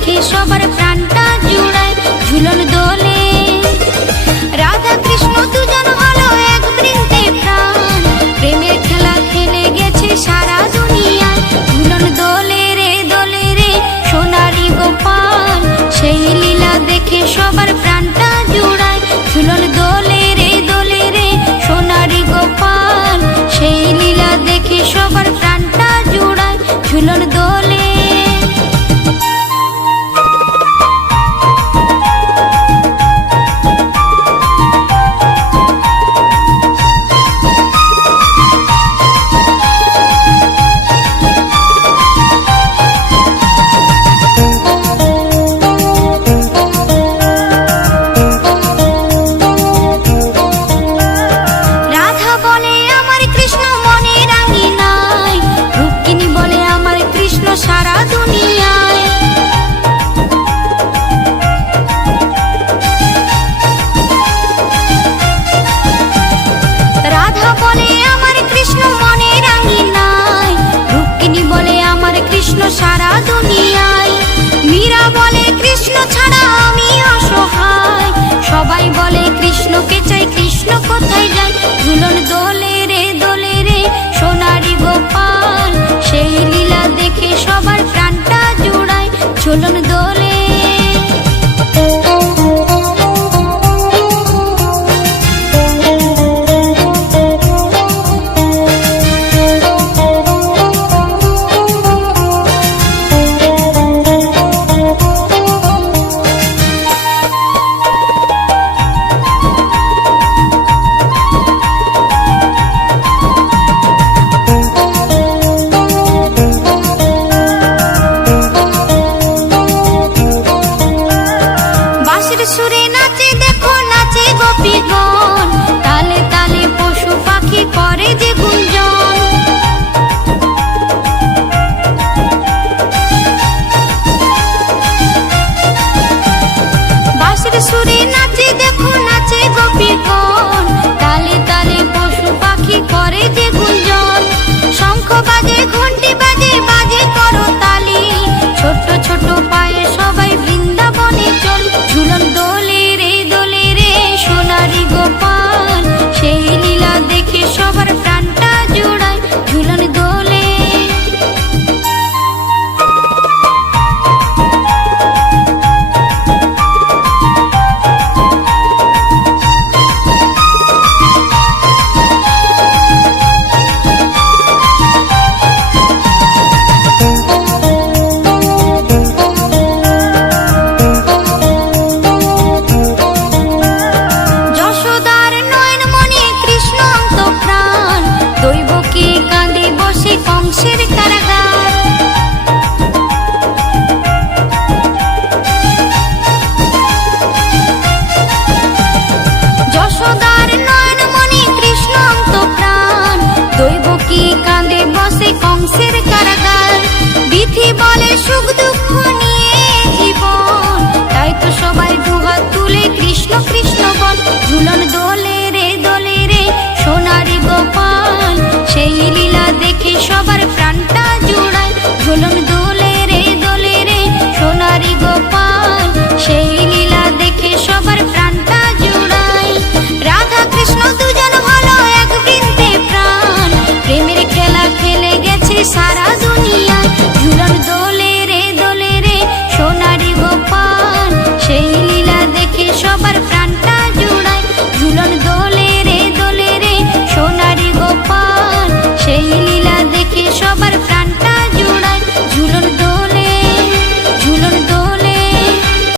দেখে সবার প্রাণটা জুড়ায় ঝুলন দোলে। রাধা কৃষ্ণ দুজন হলো এক বৃন্দে প্রাণ, প্রেমের খেলা খেলে গেছে সারা দুনিয়ায়। ঝুলন দোলে রে সোনারি গোপাল, সেই লীলা দেখে সবার প্রাণটা জুড়ায় ঝুলন দোলে রে সোনারি গোপাল, সেই লীলা দেখে সবার প্রাণটা জুড়ায় ঝুলন দোলে। সারা দুনিয়ায় রাধা বলে আমার কৃষ্ণ মনে রাঙিনায়, রুক্মিণী বলে আমার কৃষ্ণ সারা দুনিয়ায়, মীরা বলে কৃষ্ণ ছাড়া আমি অসহায়, সবাই বলে কৃষ্ণকে চাই কৃষ্ণ কোথায় যায়। ঝুলন দোলে রে সোনারি গোপাল, সেই লীলা দেখে সবার প্রাণটা জুড়ায় ঝুলন দোলে।